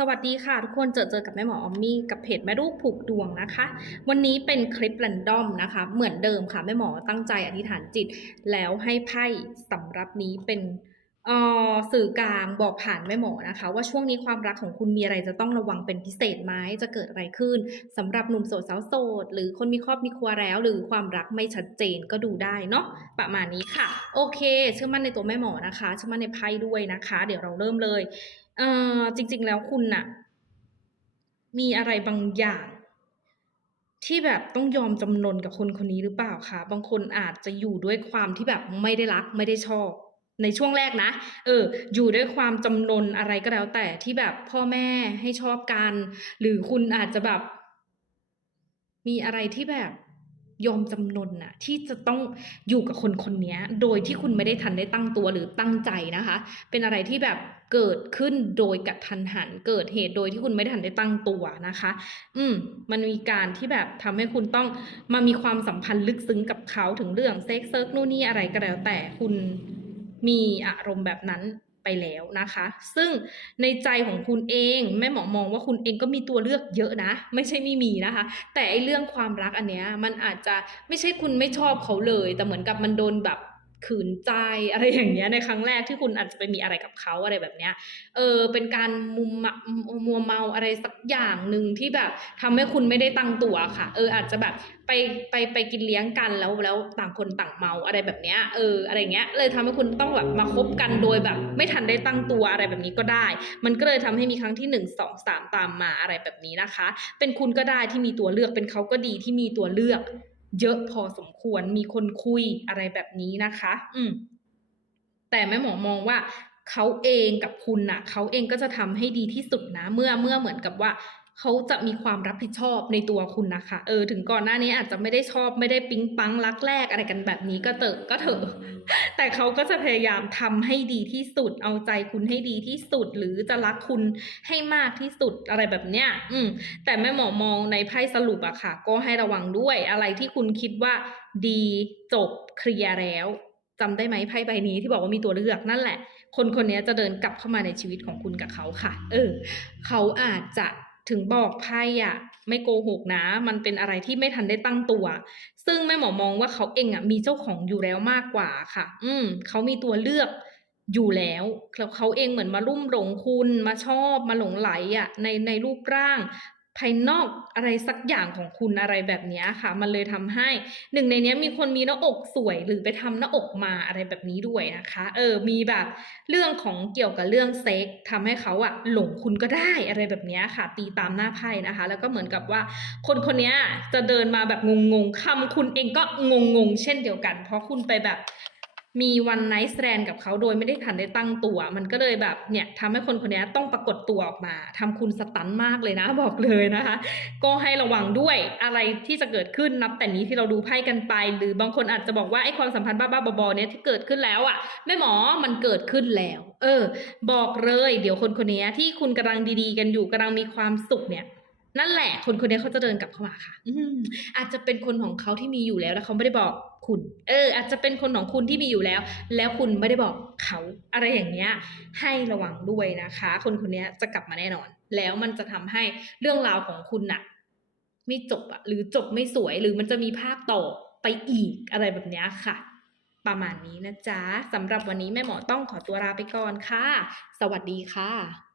สวัสดีค่ะทุกคนเจอเจอกับแม่หมอออมมี่กับเพจแม่ลูกผูกดวงนะคะ วันนี้เป็นคลิปแรนดอมนะคะ เหมือนเดิมค่ะแม่หมอตั้งใจอธิษฐานจิต แล้วให้ไพ่สำรับนี้เป็นออสื่อกลางบอกผ่านแม่หมอนะคะ ว่าช่วงนี้ความรักของคุณมีอะไรจะต้องระวังเป็นพิเศษไหมจะเกิดอะไรขึ้นสำหรับหนุ่มโสดสาวโสด หรือคนมีครอบมีครัวแล้ว หรือความรักไม่ชัดเจนก็ดูได้เนาะประมาณนี้ค่ะ โอเค เชื่อมั่นในตัวแม่หมอนะคะ เชื่อมั่นในไพ่ด้วยนะคะ เดี๋ยวเราเริ่มเลย เอ่อจริง ๆ แล้วคุณน่ะ มีอะไรบางอย่าง ที่แบบต้องยอมจำนนกับคนคนนี้หรือเปล่าคะ บางคนอาจจะอยู่ด้วยความที่แบบไม่ได้รัก ไม่ได้ชอบ ในช่วงแรกนะ เออ อยู่ด้วยความจำนนอะไรก็แล้วแต่ที่แบบพ่อแม่ให้ชอบกัน หรือคุณอาจจะแบบ มีอะไรที่แบบ ยอมจำนนน่ะที่จะต้องอยู่กับคนคนนี้โดยที่คุณไม่ได้ทันได้ตั้งตัวหรือตั้งใจนะคะ เป็นอะไรที่แบบเกิดขึ้นโดยกระทันหัน เกิดเหตุโดยที่คุณไม่ได้ทันได้ตั้งตัวนะคะ อืม มันมีการที่แบบทำให้คุณต้องมามีความสัมพันธ์ลึกซึ้งกับเขาถึงเรื่องเซ็กซ์เซิร์กนู่นนี่อะไรก็แล้วแต่คุณมีอารมณ์แบบนั้น ไปแล้วนะคะ ซึ่งในใจของคุณเองแม่หมอมองว่าคุณเองก็มีตัวเลือกเยอะนะ ไม่ใช่ไม่มีนะคะ แต่ไอเรื่องความรักอันเนี้ยมันอาจจะไม่ใช่คุณไม่ชอบเขาเลย แต่เหมือนกับมันโดนแบบ ขืนใจอะไรอย่างเงี้ยในครั้งแรกที่คุณอาจจะไปมีอะไรกับเขาอะไรแบบเนี้ย เออเป็นการมุมมะมัวเมาอะไรสักอย่างหนึ่งที่แบบทำให้คุณไม่ได้ตั้งตัวค่ะ เอออาจจะแบบไปไปไปกินเลี้ยงกันแล้วแล้วต่างคนต่างเมาอะไรแบบเนี้ย เอออะไรเงี้ยเลยทำให้คุณต้องแบบมาคบกันโดยแบบ ไม่ทันได้ตั้งตัวอะไรแบบนี้ก็ได้ มันก็เลยทำให้มีครั้งที่หนึ่งสองสามตามมาอะไรแบบนี้นะคะ เป็นคุณก็ได้ที่มีตัวเลือกเป็นเขาก็ดีที่มีตัวเลือก เยอะพอสมควรมีคนคุยอะไรแบบนี้นะคะ อืม แต่แม่หมอมองว่าเขาเองกับคุณน่ะเขาเองก็จะทำให้ดีที่สุดนะ เมื่อเมื่อเหมือนกับว่า เขาจะมีความรับผิดชอบในตัวคุณนะคะ เออ ถึงก่อนหน้านี้อาจจะไม่ได้ชอบไม่ได้ปิ๊งปังรักแรกอะไรกันแบบนี้ก็เตอะก็เถอะแต่เขาก็จะพยายามทำให้ดีที่สุด เอาใจคุณให้ดีที่สุด หรือจะรักคุณให้มากที่สุดอะไรแบบเนี้ย อืม แต่แม่หมอมองในไพ่สรุปอะค่ะ ก็ให้ระวังด้วยอะไรที่คุณคิดว่า ดีจบเคลียร์แล้วจำได้ไหมไพ่ใบนี้ที่บอกว่ามีตัวเลือกนั่นแหละ คนคนนี้จะเดินกลับเข้ามาในชีวิตของคุณกับเขาค่ะ เออ เขาอาจจะ ถึงบอกไพ่อะไม่โกหกนะ มันเป็นอะไรที่ไม่ทันได้ตั้งตัว ซึ่งแม่หมอมองว่าเขาเองอะมีเจ้าของอยู่แล้วมากกว่าค่ะ อืมเขามีตัวเลือกอยู่แล้วแล้วเขาเองเหมือนมาลุ่มหลงคุณมาชอบมาหลงไหลอะในในรูปร่าง ภายนอกอะไรสักอย่างของคุณอะไรแบบนี้ค่ะ มันเลยทำให้หนึ่งในนี้มีคนมีหน้าอกสวยหรือไปทำหน้าอกมาอะไรแบบนี้ด้วยนะคะ เออ มีแบบเรื่องของเกี่ยวกับเรื่องเซ็กทำให้เขาอะหลงคุณก็ได้อะไรแบบนี้ค่ะ ตีตามหน้าไพ่นะคะ แล้วก็เหมือนกับว่า คนคนนี้จะเดินมาแบบงงๆคำคุณเองก็งงๆเช่นเดียวกัน เพราะคุณไปแบบ มีวันไนท์แ a นกับเขาโดยไม่ได้ทันได้ตั้งตัว มันก็เลยแบบเนี่ยทำให้คนคนนี้ต้องปรากฏตัวออกมาทำคุณสตันมากเลยนะบอกเลยนะคะ ก็ให้ระวังด้วยอะไรที่จะเกิดขึ้นนับแต่นี้ที่เราดูไพ่กันไป หรือบางคนอาจจะบอกว่าไอ้ความสัมพันธ์บ้าๆบอๆเนี่ยที่เกิดขึ้นแล้วอะแม่หมอมันเกิดขึ้นแล้ว เออ บอกเลย เดี๋ยวคนคนนี้ที่คุณกำลังดีๆ กันอยู่กำลังมีความสุขเนี่ยนั่นแหละ คนคนนี้เขาจะเดินกลับเข้ามาค่ะ อืมอาจจะเป็นคนของเขาที่มีอยู่แล้วแล้วเขาไม่ได้บอก คุณ เออ อาจจะเป็นคนของคุณที่มีอยู่แล้ว แล้วคุณไม่ได้บอกเขาอะไรอย่างเงี้ย ให้ระวังด้วยนะคะ คนคนนี้จะกลับมาแน่นอน แล้วมันจะทำให้เรื่องราวของคุณน่ะ ไม่จบอะหรือจบไม่สวยหรือมันจะมีภาคต่อไปอีกอะไรแบบเนี้ยค่ะ ประมาณนี้นะจ๊ะสำหรับวันนี้แม่หมอต้องขอตัวลาไปก่อนค่ะ สวัสดีค่ะ